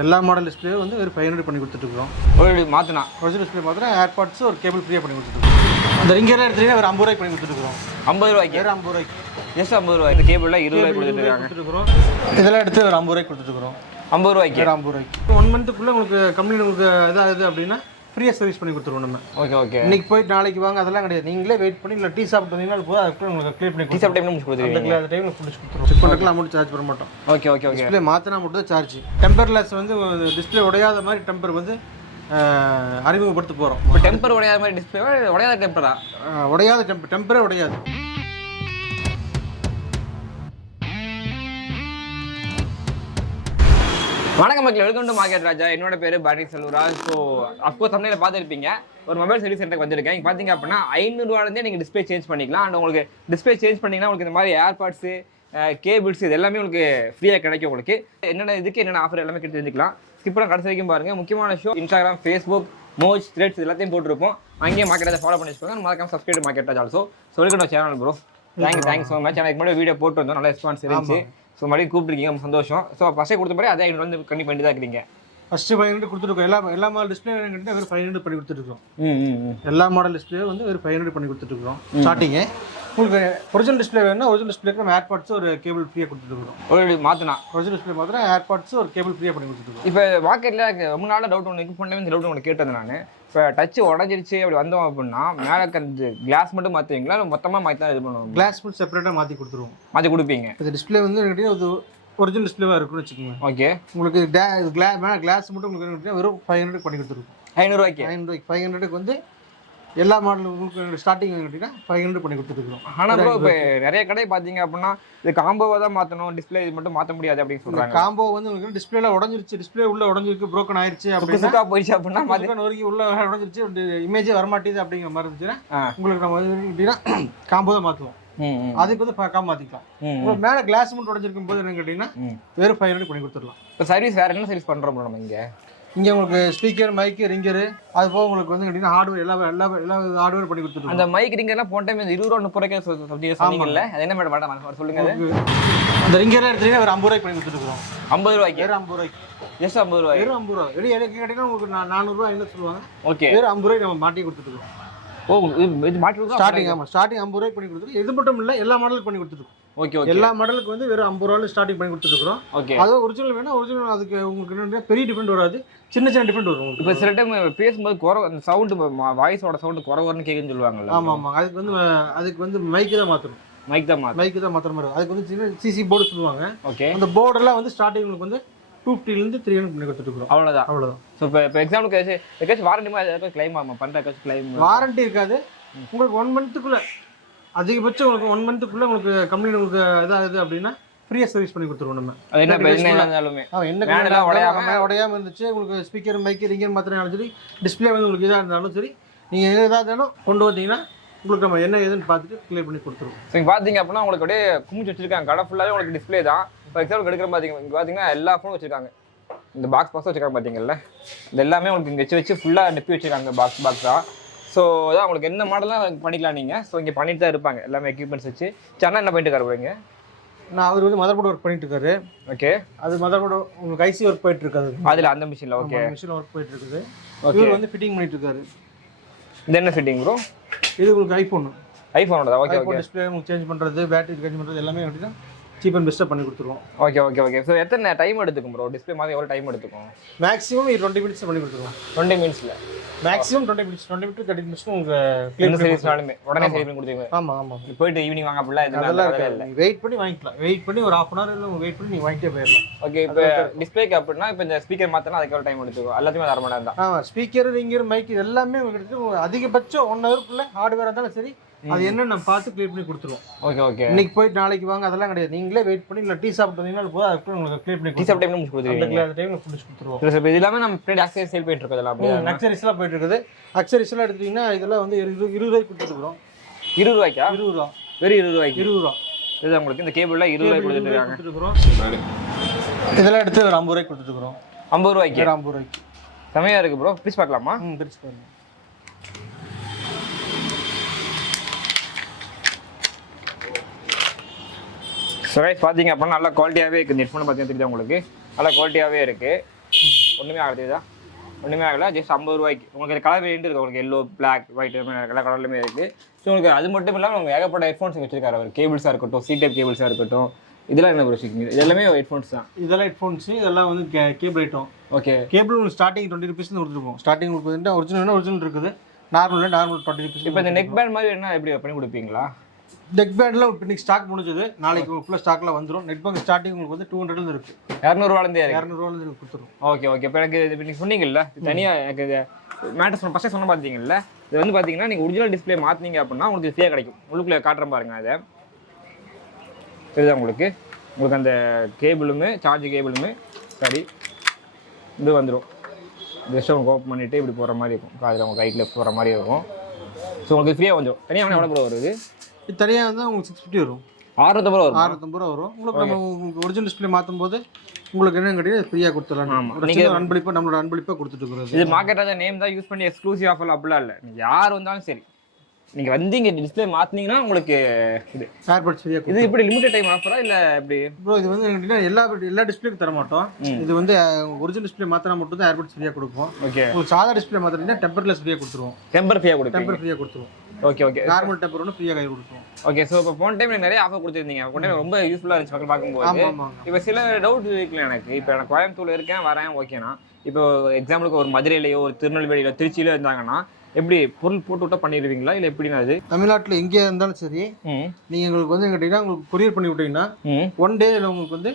எல்லா model display வந்து ஒரு 500 பண்ணி கொடுத்துட்ருக்கோம். ஒரு மாற்றினா ஒரிஜினல் டிஸ்பிளே பார்த்தா ஏர்பாட்ஸ் ஒரு கேபிள் ஃப்ரீயாக பண்ணி கொடுத்துருக்கோம். அந்த ரிங்கெல்லாம் எடுத்துகிட்டீங்கன்னா ஒரு 50 ரூபாய்க்கு பண்ணி கொடுத்துருக்கோம். 50 ரூபாய்க்கு வேறு 50 ரூபாய்க்கு ஜஸ்ட் 50 ரூபாய். இந்த கேபிளில் 20 ரூபாய் கொடுத்துருக்குறோம். இதெல்லாம் எடுத்து ஒரு 50 ரூபாய்க்கு கொடுத்துருக்குறோம். 50 ரூபாய்க்கு வேறு 50 ரூபாய்க்கு 1 மந்த்துக்குள்ளே உங்களுக்கு கம்பெனி உங்களுக்கு இதாகுது அப்படின்னா ஃப்ரீயாக சர்வீஸ் பண்ணி கொடுத்துருவோம். நம்ம ஓகே இன்னைக்கு போயிட்டு நாளைக்கு வாங்க அதெல்லாம் கிடையாது. நீங்களே வெயிட் பண்ணி இல்லை டீ சாப்பிட்டு வந்தீங்கன்னா போதும், அதுக்கு உங்களுக்கு க்ளியர் பண்ணி டீ சாப்பிட்டு டைம் முடிச்சு கொடுத்துருவீங்க. அந்த டைமில் முடிச்சு கொடுத்துருவோம். செக் பண்ணுறதுக்கு அமௌண்ட் சார்ஜ் பண்ண மாட்டோம். ஓகே டிஸ்பிளே மாற்றினா மட்டும் தான் சார்ஜ். டெம்பர்லெஸ் வந்து டிஸ்பிளே உடையாத மாதிரி டெம்பர் வந்து அறிமுகப்படுத்த போகிறோம். இப்போ டெம்பர் உடையாத மாதிரி டிஸ்பிளே உடையாத டெம்பரா? உடையாத டெம்பரே உடையாது. வணக்கம் மக்கள், வெல்கம் டு மார்க்கெட் ராஜா. என்னோட பேர் பாரதி செல்வராஜ். ஸோ அஃப்கோர்ஸ் தமிழில் பார்த்துருப்பீங்க, ஒரு மொபைல் சர்வீஸ் சென்டருக்கு வந்திருக்கேன். இங்கே பார்த்தீங்க அப்படின்னா 500 ரூபாலேருந்தே நீங்கள் டிஸ்பிளே சேஞ்ச் பண்ணிக்கலாம். அண்ட் உங்களுக்கு டிஸ்பிளே சேஞ்ச் பண்ணிங்கன்னா உங்களுக்கு இந்த மாதிரி ஏர்பாட்ஸு கேபிள்ஸ் இது எல்லாமே உங்களுக்கு ஃப்ரீயாக கிடைக்கும். உங்களுக்கு என்னென்ன இதுக்கு என்னென்ன ஆஃபர் எல்லாமே கிட்ட தெரிஞ்சுக்கலாம். ஸ்கிப்பெல்லாம் கடைசி வரைக்கும் பாருங்கள். முக்கியமான show Instagram, Facebook, Moj, Threads எல்லாத்தையும் போட்டிருப்போம். அங்கேயே மார்க்கெட் ராஜா ஃபாலோ பண்ணி வச்சுக்கோங்க. மறக்காம subscribe market Raja also. So welcome to channel bro. Thank you so much. எனக்கு முன்னாடி வீடியோ போட்டு வந்தோம், நல்ல ரெஸ்பான்ஸ் இருந்துச்சு. ஸோ மறுபடியும் கூப்பிட்டுருக்கீங்க, ரொம்ப சந்தோஷம். ஸோ ஃபஸ்ட்டே கொடுத்த மாதிரி அதே 500 வந்து கம்மி பண்ணி தான் இருக்கிறீங்க. ஃபஸ்ட்டு 500 கொடுத்துருக்கோம். எல்லா மாடல் டிஸ்பிளே வேணுங்கிட்ட வெறும் 500 பண்ணி கொடுத்துருக்கோம். எல்லா மாடல் டிஸ்பிளே வந்து வெறும் 500 பண்ணி கொடுத்துருக்கோம். ஸ்டார்டிங்கு உங்களுக்கு ஒரிஜினல் டிஸ்பிளே வேணும்னா ஒரிஜினல் டிஸ்பிளேக்கு நம்ம ஏர்பாட்ஸ் ஒரு கேபிள் ஃப்ரீயாக கொடுத்துருக்கோம். ஒரு மாற்றினா ஒரிஜினல் டிஸ்பிளே பார்த்தா ஏர்பாட்ஸ் ஒரு கேபிள் ஃப்ரீயாக பண்ணி கொடுத்துருக்கோம். இப்போ மார்க்கெட்டில் ரொம்ப நாளாக டவுட் ஒன்று இது பண்ணவே இந்த டவுட் ஒன்று கேட்டது நான். இப்போ டச்சு உடஞ்சிருச்சு அப்படி வந்தோம் அப்படின்னா மேலே அந்த கிளாஸ் மட்டும் மாற்றுவீங்களா இல்லை மொத்தமாக மாற்றி தான் இது பண்ணுவோம்? கிளாஸ் மட்டும் செப்பரேட்டாக மாற்றி கொடுத்துருவோம். மாற்றி கொடுப்பீங்க. இந்த டிஸ்பிளே வந்து அது ஒரிஜினல் டிஸ்பிளேவாக இருக்குன்னு வச்சுக்கோங்க. ஓகே, உங்களுக்கு மேலே கிளாஸ் மட்டும் உங்களுக்கு வெறும் 500 பண்ணி கொடுத்துருக்கோம். 500 ரூபாய்க்கு 500க்கு வந்து எல்லா மாடலும் உங்களுக்கு ஸ்டார்டிங் கேட்டிங்கன்னா 500 பண்ணி கொடுத்துருக்கோம். ஆனால் ப்ரோ இப்போ நிறைய கடை பார்த்தீங்க அப்படின்னா இது காம்போவாக தான் மாற்றணும், டிஸ்பிளே இது மட்டும் மாற்ற முடியாது அப்படின்னு சொல்கிறாங்க. காம்போ வந்து உங்களுக்கு டிஸ்பிளேல உடஞ்சிருச்சு, டிஸ்பிளே உள்ள உடஞ்சிருக்கு, ப்ரோக்கன் ஆயிடுச்சு அப்படின்னா போயிடுச்சு அப்படின்னா நொறுக்கி உள்ள உடஞ்சிருச்சு, இமேஜே வரமாட்டேது அப்படிங்கிற மாதிரி இருந்துச்சுன்னா உங்களுக்கு நம்ம கேட்டிங்கன்னா காம்போ தான் மாற்றுவோம். அதுக்கு வந்து பார்க்காம மாற்றிக்கலாம். மேலே கிளாஸ் மட்டும் உடஞ்சிருக்கும் போது என்னன்னு கேட்டிங்கன்னா வெறும் 500 பண்ணி கொடுத்துடலாம். இப்போ சர்வீஸ் வேறு என்ன சர்வீஸ் பண்ணுறோம் நம்ம இங்கே உங்களுக்கு ஸ்பீக்கர், மைக்கு, ரிங்கரு, அது போக உங்களுக்கு வந்து கேட்டிங்கன்னா ஹார்ட்வேர் எல்லா ஹார்ட்வேர் பண்ணி கொடுத்துருக்கோம். அந்த மைக் ரிங்கர்லாம் போன டைம் 20 ரூபா 30 ரூபாய்க்கு சொன்னீங்கல்ல, அது என்ன மேடம் சொல்லுங்க. அந்த ரிங்கர்லாம் எடுத்துட்டீங்கன்னா ஒரு 50 ரூபாய்க்கு பண்ணி கொடுத்துருக்கோம். 50 ரூபாய்க்கு வெறும் 50 ரூபாய்க்கு ஜஸ்ட் 50 ரூபாய். வெறும் 50 ரூபா. வெளியே கேட்டிங்கன்னா உங்களுக்கு 400 ரூபா என்ன சொல்லுவாங்க. ஓகே, வெறும் 50 ரூபாய்க்கு நம்ம மாட்டி கொடுத்துருக்கோம். ஓ, இது மாட்டி கொடுத்தா ஸ்டார்டிங் 50 ரூபாய்க்கு பண்ணி கொடுத்துருக்கோம். இது மட்டும் இல்லை, எல்லா மாடலுக்கு பண்ணி கொடுத்துருக்கோம். ஓகே, எல்லா மாடலுக்கு வந்து வெறும் 50 ரூபாயில் ஸ்டார்டிங் பண்ணி கொடுத்துருக்கோம். ஓகே, அது ஒரிஜினல் வேணா ஒரிஜினல், அதுக்கு உங்களுக்கு என்ன பெரிய டிஃபரெண்ட் வராது, சின்ன டிஃபரெண்ட் வரும். இப்போ சில டைம் பேசும்போது குறை அந்த சவுண்டு வாய்ஸோட சவுண்டு குறைவரன்னு கேட்குன்னு சொல்லுவாங்கல்ல. ஆமாம், அதுக்கு வந்து மைக்கு தான் மாற்றணும். மைக் தான் மாற்றுற மாதிரி. அதுக்கு வந்து சின்ன சிசி போர்டு சொல்லுவாங்க. ஓகே, அந்த போர்டெல்லாம் வந்து ஸ்டார்டிங் உங்களுக்கு வந்து 250 to 300 பண்ணி கொடுத்துருக்கோம். அவ்வளோதான். ஸோ இப்போ எக்ஸாம்பிளுக்கு ஏதாச்சும் வாரண்டி மாதிரி ஏதாச்சும் கிளைம் ஆகும் பண்ணுற கிளைம்? வாரண்டி இருக்காது. உங்களுக்கு 1 மந்த்துக்குள்ளே அதிகபட்சம் உங்களுக்கு 1 மந்த்துக்குள்ளே உங்களுக்கு கம்பெனி உங்களுக்கு இதாகுது அப்படின்னா ஃப்ரீயாக சர்வீஸ் பண்ணி கொடுத்துருவோம். நம்ம என்ன உடையாமல் இருந்துச்சு, உங்களுக்கு ஸ்பீக்கர், மைக்கு, ரிங்கர் மாத்திரம் சரி, டிஸ்பிளே வந்து உங்களுக்கு இதாக இருந்தாலும் சரி, நீங்கள் எதாக இருந்தாலும் கொண்டு வந்தீங்கன்னா உங்களுக்கு நம்ம என்ன ஏதுன்னு பார்த்துட்டு கிளியர் பண்ணி கொடுத்துருவோம். ஸோ இங்கே பார்த்தீங்க அப்படின்னா உங்களுக்கு அப்படியே குமிச்சு வச்சிருக்காங்க. கடை ஃபுல்லாகவே உங்களுக்கு டிஸ்பிளே தான். இப்போ எக்ஸாம்பிள் எடுக்கிற இங்கே பார்த்தீங்கன்னா எல்லா ஃபோனும் வச்சிருக்காங்க. இந்த பாக்ஸ் வச்சிருக்காங்க பார்த்தீங்கல்ல, இது எல்லாமே உங்களுக்கு இங்கே வச்சு ஃபுல்லாக நெப்பி வச்சிருக்காங்க பாக்ஸாக. ஸோ அதான் உங்களுக்கு என்ன மாடலாம் பண்ணிக்கலாம் நீங்கள். ஸோ இங்கே பண்ணிட்டு தான் இருப்பாங்க எல்லாமே எக்யூப்மெண்ட்ஸ் வச்சு. சேனல் என்ன பண்ணிட்டு இருக்காரு போறீங்க? நான் அவர் வந்து மதர் போர்டு ஒர்க் பண்ணிட்டு இருக்காரு. ஓகே, அது மதர் போர்டு உங்களுக்கு ஐசி ஒர்க் போயிட்டு இருக்காது அதில் அந்த மிஷினில். ஓகே, மிஷின் ஒர்க் போயிட்டு இருக்குது. இவர் வந்து ஃபிட்டிங் பண்ணிட்டு இருக்காரு. இது என்ன ஃபிட்டிங் ப்ரோ? இது உங்களுக்கு ஐஃபோனோட. ஓகே, டிஸ்பிளே சேஞ்ச் பண்ணுறது, பேட்டரி சேஞ்ச் பண்ணுறது எல்லாமே அப்படின்னா சீப் அண்ட் பெஸ்ட்டாக பண்ணி கொடுத்துருவோம். ஓகே. ஸோ எத்தனை டைம் எடுத்துக்கும் ப்ரோ? டிஸ்பிளே மாதிரி எவ்வளோ டைம் எடுத்துக்கும்? மேக்ஸிமம் 20 மினிட்ஸ் பண்ணி கொடுத்துருவோம். 20 மினிட்ஸில் மேக்ஸிமம் 20 மினிட்ஸ், 20 to 30 மினிட்ஸ் உங்களுக்கு சர்வீஸ்னாலுமே உடனே சரி பண்ணி கொடுத்துருங்க. ஆமாம். போயிட்டு ஈவினிங் வாங்க அப்படிலாம் இல்லை, வெயிட் பண்ணி வாங்கிக்கலாம். வெயிட் பண்ணி ஒரு 1/2 hour இல்லை வெயிட் பண்ணி நீங்கள் வாங்கிட்டே போயிடலாம். ஓகே, இப்போ டிஸ்பிளேக்கு அப்படின்னா இப்போ இந்த ஸ்பீக்கர் மாற்றினா அதுக்கு எவ்வளோ டைம் எடுத்துக்கும்? எல்லாத்தையுமே 1/2 மணி நேரம் தான். ஆமாம், ஸ்பீக்கர், ரிங்கர், மைக் இது எல்லாமே உங்களுக்கு அதிகபட்சம் 1 hourக்குள்ளே ஹார்ட்வேர் இருந்தாலும் சரி, அது என்ன நம்ம பார்த்து கிளியர் பண்ணி கொடுத்துருவோம். ஓகே, இன்னைக்கு போயிட்டு நாளைக்கு வாங்க அதெல்லாம் கிடையாது. நீங்களே வெயிட் பண்ணி இல்லை டீ சாப்பிட்டு வந்தீங்கன்னா போதும், அதுக்கு உங்களுக்கு கிளியர் பண்ணி டீ சாப்பிட்டு டைம் முடிச்சு கொடுத்துருவீங்க. அந்த டைமில் முடிச்சு கொடுத்துருவோம். இது இல்லாமல் நம்ம பின்னாடி அக்சரிஸ் சேல் போயிட்டு இருக்கோம். அதெல்லாம் அக்சரிஸ்லாம் போயிட்டு இருக்குது. அக்சரிஸ்லாம் எடுத்துட்டீங்கன்னா இதெல்லாம் வந்து 20 ரூபாய்க்கு கொடுத்துருக்குறோம். 20 ரூபாய்க்கா? 20 ரூபா. வெறும் 20 ரூபாய்க்கு. 20 ரூபா. இதுதான் உங்களுக்கு இந்த கேபிளில் 20 ரூபாய்க்கு கொடுத்துருக்காங்க. இதெல்லாம் எடுத்து ஒரு 50 ரூபாய்க்கு கொடுத்துருக்குறோம். 50 ரூபாய்க்கு? 50 ரூபாய்க்கு. செமையாக இருக்குது ப்ரோ. பிரிச்சு பார்க்கலாமா? பிரிச்சு பாருங்க. ஸோ கைஸ் பார்த்தீங்க அப்படின்னா நல்லா குவாலிட்டியாகவே இருக்குது. இந்த ஹெட்ஃபோன் பார்த்தீங்கன்னா தெரியுது உங்களுக்கு, நல்லா குவாலிட்டியாகவே இருக்குது. ஒன்றுமே ஆகுது தான், ஒன்றுமே ஆகலை. ஜஸ்ட் 50 ரூபாய்க்கு உங்களுக்கு கலர் வேரியன்ட் இருக்குது. உங்களுக்கு எல்லோ, பிளாக், ஒயிட் எல்லா கலர்லையுமே இருக்குது. ஸோ உங்களுக்கு அது மட்டும் இல்லாமல் நம்ம ஏகப்பட்ட ஹெட்ஃபோன்ஸ் வச்சிருக்காரு அவர். கேபிள்ஸாக இருக்கட்டும், சி டைப் கேபிள்ஸாக இருக்கட்டும், இதெல்லாம் என்ன வச்சுருக்கீங்க? இது எல்லாமே ஹெட்ஃபோன்ஸ் தான். இதெல்லாம் ஹெட்ஃபோன்ஸு, இதெல்லாம் வந்து கேபிள் ஐட்டம். ஓகே. கேபிள் உங்களுக்கு ஸ்டார்டிங் 20 rupees கொடுத்துருக்கோம். ஸ்டார்டிங் உங்களுக்கு வந்து ஒரிஜினல் இருக்குது, நார்மல் 20 rupees. இப்போ இந்த நெக் பேண்ட் மாதிரி என்ன எப்படி பண்ணி கொடுப்பீங்களா? நெக் பேண்ட்லாம் இன்னைக்கு ஸ்டாக் முடிஞ்சது, நாளைக்கு ஃபுல்லாக ஸ்டாக்லாம் வந்துடும். நெட் பேங்க் ஸ்டார்டிங் உங்களுக்கு வந்து 200 இருக்குது. 200 ரூபாலேருந்தே 200 ரூபாலேருந்து கொடுத்துருவோம். Okay okay. இப்போ எனக்கு இப்போ நீங்கள் சொன்னீங்கல்ல தனியாக எனக்கு இது மேட்டர் ஃபஸ்ட்டே சொன்ன பார்த்தீங்கல்ல, இது வந்து பார்த்தீங்கன்னா நீங்கள் ஒரிஜினல் டிஸ்பிளே மாற்றினீங்க அப்படின்னா உங்களுக்கு ஃப்ரீயாக கிடைக்கும். உள்ளுக்குள்ளே காட்டுறேன் பாருங்க. அதை தெரியுதா உங்களுக்கு? உங்களுக்கு அந்த கேபிளுமே சார்ஜ் கேபிளுமே சரி இது வந்துடும். ஜஸ்ட் உங்களுக்கு ஓப்பன் பண்ணிவிட்டு இப்படி போகிற மாதிரி இருக்கும். காதில் உங்கள் கைக்கில் போகிற மாதிரி இருக்கும். ஸோ உங்களுக்கு ஃப்ரீயாக வந்துடும். தனியாக எவ்வளோ கூட வருது? இது தனியாக வந்து உங்களுக்கு 650 வரும். 650 ரூபா வரும். 650 ரூபா வரும். உங்களுக்கு நம்ம உங்களுக்கு ஒரிஜினல் டிஸ்பிளே மாற்றும் போது உங்களுக்கு என்ன கேட்டீங்கன்னா ஃப்ரீயாக கொடுத்துடலாம். நீங்கள் அன்பளிப்பாக நம்மளோட அன்பளிப்பாக கொடுத்துட்டு இது மார்க்கெட் நேம் தான் யூஸ் பண்ணி எக்ஸ்க்ளூசிவ் ஆஃபர் அப்படிலாம் இல்லை. யார் வந்தாலும் சரி நீங்கள் வந்து இங்கே டிஸ்பிளே மாற்றினீங்கன்னா உங்களுக்கு இது ஏர்பட்ஸ் ஃப்ரீயாக. இது இப்படி லிமிடெட் டைம் ஆஃபரா இல்லை எப்படி ப்ரோ? இது வந்து கேட்டிங்கன்னா எல்லா டிஸ்பிளேக்கும் தர மாட்டோம். இது வந்து ஒரிஜினல் டிஸ்பிளே மாற்றினா மட்டும் தான் ஏர்பட்ஸ் ஃப்ரீயாக கொடுப்போம். ஓகே. உங்களுக்கு சாதா டிஸ்பிளே மாற்றினா டெம்பர்லெஸ் ஃப்ரீயாக கொடுத்துருவோம். டெம்பர் ஃப்ரீயாக கொடுத்துருவோம். Okay okay. நார்மல் டெம்பர் ஒன்று ஃப்ரீயாக கை கொடுத்துருவோம். ஓகே. ஸோ இப்போ போன டைம் நிறைய ஆஃபர் கொடுத்துருந்தீங்க. போன டைம் ரொம்ப யூஸ்ஃபுல்லாக இருந்துச்சு மக்கள் பார்க்கும்போது. இப்போ சில டவுட் இருக்குல்ல எனக்கு. இப்போ நான் கோயம்புத்தூர்ல இருக்கேன், வரேன், ஓகேண்ணா. இப்போ எக்ஸாம்பிளுக்கு ஒரு மதுரையிலையோ ஒரு திருநெல்வேலியிலோ திருச்சியிலோ இருந்தாங்கன்னா எப்படி பொருள் போட்டு விட்டா பண்ணிடுவீங்களா இல்லை எப்படின்னா? அது தமிழ்நாட்டில் எங்கேயா இருந்தாலும் சரி, நீங்கள் எங்களுக்கு வந்து கேட்டிங்கன்னா உங்களுக்கு கொரியர் பண்ணி விட்டீங்கன்னா 1 day உங்களுக்கு வந்து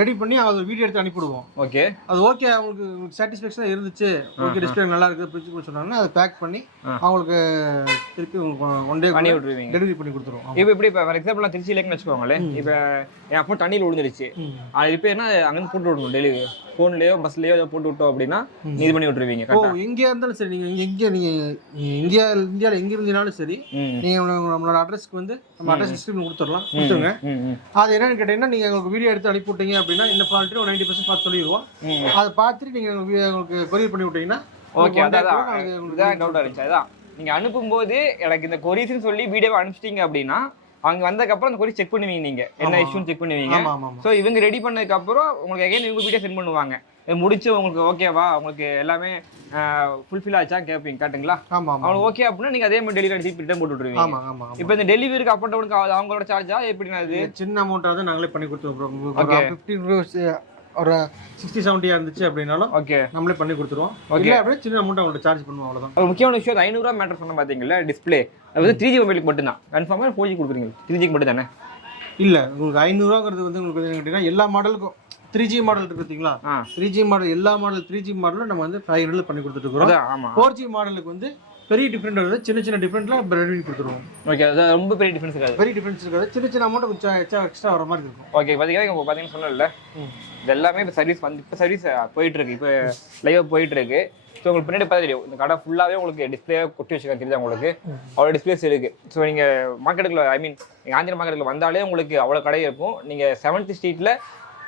ரெடி பண்ணி அதை வீடியோ எடுத்து அனுப்பிவிடுவோம். ஓகே. அது ஓகே உங்களுக்கு சாட்டிஸ்ஃபேக்ஷனாக இருந்துச்சு, ஓகே டிஸ்பிளே நல்லா இருக்குது பிடிச்சி சொன்னாங்கன்னா அதை பேக் பண்ணி அவங்களுக்கு திருப்பி உங்களுக்கு 1 day பண்ணி விட்டுருவீங்க, டெலிவரி பண்ணி கொடுத்துருவோம். இப்போ இப்படி இப்போ ஃபார் எக்ஸாம்பிள் நான் திருச்சியிலேன்னு வச்சுக்கோங்களேன். இப்போ என் அப்போ தண்ணியில் விழுந்துருச்சு, அது ரிப்பேர்னா அங்கேருந்து போட்டு விடணும். டெலிவரி ஃபோன்லேயோ பஸ்லேயோ ஏதோ போட்டு விட்டோம் அப்படின்னா இது பண்ணி விட்டுருவீங்க. ஓ, எங்கேயா இருந்தாலும் சரி, நீங்கள் இந்தியாவில் எங்கே இருந்தீங்கனாலும் சரி, நீங்கள் நம்மளோட அட்ரஸ்க்கு வந்து நம்ம அட்ரஸ் டிஸ்கிரிப்ஷன் கொடுத்துருங்க. அது என்னன்னு கேட்டீங்கன்னா நீங்கள் உங்களுக்கு வீடியோ எடுத்து அனுப்பி விட்டீங்க அப்படின்னா இந்த குவாலிட்டி ஒரு 90% பார்த்து சொல்லிடுவோம். அதை பார்த்துட்டு நீங்கள் உங்களுக்கு கொரியர் பண்ணி விட்டீங்கன்னா ஓகே. அதான் டவுட்டாக இருந்துச்சு. அதான் நீங்கள் அனுப்பும்போது எனக்கு இந்த கொரியர்ஸ்னு சொல்லி வீடியோவை அனுப்பிச்சிட்டிங்க அப்படின்னா அவங்க வந்ததுக்கப்புறம் அந்த கொரியர் செக் பண்ணுவீங்க, நீங்கள் என்ன இஷ்யூன்னு செக் பண்ணுவீங்க. ஸோ இவங்க ரெடி பண்ணதுக்கப்புறம் உங்களுக்கு எகைன் இவங்க வீடியோ சென்ட் பண்ணுவாங்க. முடிச்சு உங்களுக்கு ஓகேவா, உங்களுக்கு எல்லாமே ஃபுல்ஃபில் ஆச்சா கேட்பீங்க, கரெக்டுங்களா? அவங்களுக்கு ஓகே அப்படின்னா நீங்கள் அதே மாதிரி டெலிவரி திருப்பி ரிட்டர்ன் போட்டு விட்டுருவீங்க. இப்போ இந்த டெலிவரிக்கு அப் அண்ட் டவுனுக்கு அவங்களோட சார்ஜா எப்படின்னா? அது சின்ன அமௌண்ட்டாக தான் நாங்களே பண்ணி கொடுத்துருவோம். 50 rupees ஒரு 60-70 இருந்துச்சு அப்படின்னாலும் ஓகே நம்மளே பண்ணி கொடுத்துருவோம். ஓகே. அப்படியே சின்ன அமௌண்ட் அவங்கள்ட்ட சார்ஜ் பண்ணுவோம், அவ்வளோதான். ஒரு முக்கியமான விஷயம் 500 ரூபா மேட்டர் சொன்ன பார்த்தீங்களா டிஸ்பிளே, அது வந்து 3G மொபைலுக்கு மட்டும்தான். கன்ஃபார்மாக 4G கொடுக்குறீங்க, 3G மட்டும் தானே? இல்லை, உங்களுக்கு 500 ரூபாங்கிறது வந்து உங்களுக்கு கேட்டிங்கன்னா எல்லா மாடலுக்கும் 3G மாடல் இருக்கு பார்த்தீங்களா? 3G மாடல் எல்லா மாடல் 3G மாடலும் நம்ம வந்து 500 பண்ணி கொடுத்துட்டு இருக்கோம். 4G மாடலுக்கு வந்து பெரிய டிஃப்ரெண்ட் வருது, சின்ன டிஃப்ரெண்ட்லாம் ரெடி கொடுத்துருவோம். ஓகே. அது ரொம்ப பெரிய டிஃப்ரென்ஸ் இருக்காது, பெரிய டிஃப்ரென்ஸ் இருக்காது, சின்ன அமௌண்ட் கொஞ்சம் எக்ஸ்ட்ரா வர மாதிரி இருக்கும். ஓகே. பார்த்தீங்கன்னா சொன்னல இது எல்லாமே இப்போ சர்வீஸ் வந்து இப்போ சர்வீஸ் போயிட்டு இருக்கு, இப்போ லைவ் போயிட்டு இருக்கு. ஸோ உங்களுக்கு பின்னாடி பார்த்தா தெரியும், இந்த கடை ஃபுல்லாகவே உங்களுக்கு டிஸ்பிளே கொட்டி வச்சுருக்காங்க, தெரியுது உங்களுக்கு அவ்வளோ டிஸ்பிளேஸ் இருக்குது. ஸோ நீங்கள் மார்க்கெட்டுக்குள்ள நீங்கள் ஆந்திர மார்க்கெட்டில் வந்தாலே உங்களுக்கு அவ்வளோ கடை இருக்கும். நீங்கள் 7th ஸ்ட்ரீட்டில்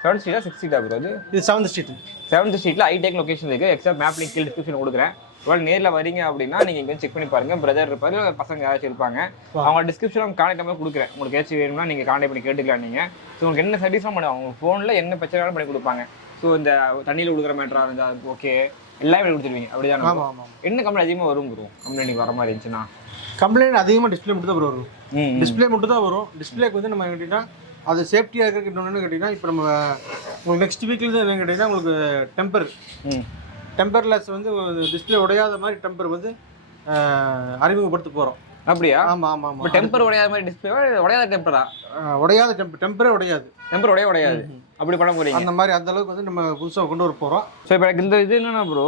6th ஸ்ட்ரீட்டாக இருக்குது, இது 7th ஸ்ட்ரீட்டில் ஹைடெக் லொக்கேஷன் இருக்குது. எக்ஸாக்ட் மேப் லிங்க் டிஸ்கிரிப்ஷன் கொடுக்குறேன். ஒருவேளை நேரில் வரீங்க அப்படின்னா நீங்கள் இங்கே செக் பண்ணி பாருங்கள். பிரதர் இருப்பார், பசங்க யாராச்சும் இருப்பாங்க, அவங்க டிஸ்கிரிப்ஷன் கான்டாக்ட் நம்பர் கொடுக்குறேன். உங்களுக்கு ஏதாச்சும் வேணும்னா நீங்கள் கான்டாக்ட் பண்ணி கேட்டுக்கலாம். நீங்கள் ஸோ உங்களுக்கு என்ன சர்வீஸ்லாம் பண்ணுவாங்க, உங்கள் ஃபோனில் என்ன பிரச்சனைனாலும் பண்ணி கொடுப்பாங்க. ஸோ இந்த தண்ணியில் கொடுக்குற மேட்டராக இருந்தால் ஓகே எல்லாமே பண்ணி கொடுத்துருவீங்க, அப்படிதான்? ஆமாம். என்ன கம்ப்ளைண்ட் அதிகமாக வரும் ப்ரோ? கம்ப்ளைண்ட் வர மாதிரி இருந்துச்சுன்னா? கம்ப்ளைண்ட் அதிகமாக டிஸ்பிளே மட்டும் தான் வரும். டிஸ்பிளே மட்டும் தான் வரும். டிஸ்பிளேக்கு வந்து நம்ம கேட்டிங்கன்னா அது சேஃப்டியாக இருக்கிறதுக்கு இன்னொன்று கேட்டிங்கன்னா இப்போ நம்ம உங்களுக்கு நெக்ஸ்ட் வீக்கில் தான் என்னன்னு கேட்டிங்கன்னா உங்களுக்கு டெம்பர்லெஸ் வந்து டிஸ்பிளே உடையாத மாதிரி டெம்பர் வந்து அறிமுகப்படுத்த போகிறோம். அப்படியா? ஆமாம். இப்போ டெம்பர் உடையாத மாதிரி டிஸ்பிளே உடையாத டெம்பரா? உடையாத டெம்பரே உடையாது, டெம்பர் உடையாது அப்படி பண்ண போறீங்க. அந்த மாதிரி அந்த அளவுக்கு வந்து நம்ம புதுசாக கொண்டு வர போகிறோம். ஸோ இப்போ எனக்கு இந்த இது என்னன்னா ப்ரோ,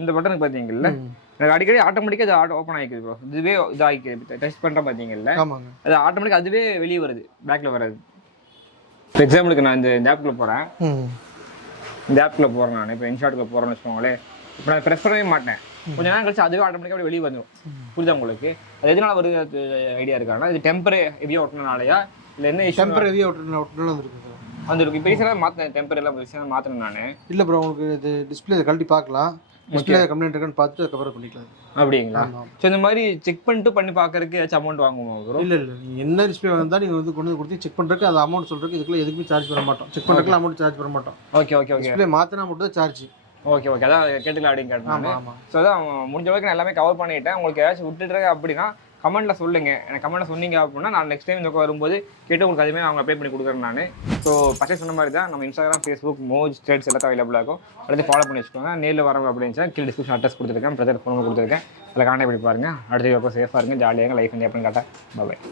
இந்த பட்டனுக்கு பார்த்தீங்கல்ல எனக்கு அடிக்கடி ஆட்டோமேட்டிக்காக அது ஓப்பன் ஆகிக்குது ப்ரோ. இதுவே இதாகிக்குது, டெஸ்ட் பண்ணுறேன் பார்த்தீங்கல்ல, அது ஆட்டோமேட்டிக்காக அதுவே வெளியே வருது, பேக்கில் வராது. இப்போ எக்ஸாம்பிளுக்கு நான் இந்த ஆப்புக்குள்ளே போகிறேன், நான் இப்போ இன்ஷாட்டுக்குள்ளே போகிறேன்னு வச்சுக்கோங்களேன். இப்போ நான் ப்ரெஸ் பண்ணவே மாட்டேன், கொஞ்ச நேரம் கழிச்சு அதுவே ஆட்டோமேட்டிக்காக வெளியே வந்துடும். புரியுதா உங்களுக்கு? அது எதனால வருது ஐடியா இருக்காங்கன்னா இது டெம்பர் ஹெவியாக ஓட்டினாலையா இல்லை என்ன? டெம்பர் ஹெவியாக ஓட்டினாலும் இருக்குது. வந்துருக்கு. இப்போ ரீசெண்டாக மாற்றினேன், டெம்பர் எல்லாம் ரீசெண்டாக மாற்றினேன் நான். இல்லை ப்ரோ, உங்களுக்கு இது டிஸ்பிளே கழட்டி பார்க்கலாம், டிஸ்பிளே கம்ப்ளைண்ட் இருக்கான்னு பார்த்துட்டு அதுக்கப்புறம் பண்ணிக்கலாம். அப்படிங்களா? ஸோ இந்த மாதிரி செக் பண்ணிட்டு பண்ணி பார்க்கறதுக்கு ஏதாச்சும் அமௌண்ட் வாங்குவோம் ப்ரோ? இல்லை நீங்கள் என்ன டிஸ்பிளே வந்தால் நீங்கள் வந்து கொண்டு வந்து கொடுத்து செக் பண்ணுறதுக்கு அது அமௌண்ட் சொல்கிறதுக்கு இதுக்குள்ள எதுக்குமே சார்ஜ் பண்ண மாட்டோம். செக் பண்ணுறதுக்குலாம் அமௌண்ட் சார்ஜ் பண்ண மாட்டோம். Okay okay okay. டிஸ்பிளே மாற்றினா மட்டும் தான் சார்ஜ். ஓகே ஓகே, அதான் கேட்டுக்கலாம் அப்படின்னு கேட்டேன். ஆமாம். ஸோ அதான் முடிஞ்ச அளவுக்கு நான் எல்லாமே கவர் பண்ணிட்டேன். உங்களுக்கு ஏதாச்சும் விட்டுட்டு அப்படின்னா கமெண்ட்டில் சொல்லுங்கள். எனக்கு கமெண்ட்டில் சொன்னீங்க அப்படின்னா நான் நெக்ஸ்ட் டைம் இந்த வரும்போது கேட்டு உங்களுக்கு அதுவுமே அவங்க அப்ளை பண்ணி கொடுக்குறேன் நான். ஸோ பர்ச்சேஸ் சொன்ன மாதிரி தான் நம்ம இன்ஸ்டாகிராம், ஃபேஸ்புக், மோஜ், த்ரெட்ஸ் எல்லாத்தையும் அவைலபிளாக இருக்கும். அடுத்து ஃபாலோ பண்ணி வச்சுக்கோங்க. நேரில் வரவங்க அப்படின்னு கீழே டிஸ்கிரிப்ஷன் அட்ரஸ் கொடுத்துருக்கேன், பிரதர் ஃபோன் கொடுத்துருக்கேன். அதில் கான்டாக்ட் பண்ணி பாருங்கள். அடுத்த சேஃபாக இருங்க, ஜாலியாக லைஃப் என்ஜாய் பண்ணி காட்டேன். பாய்.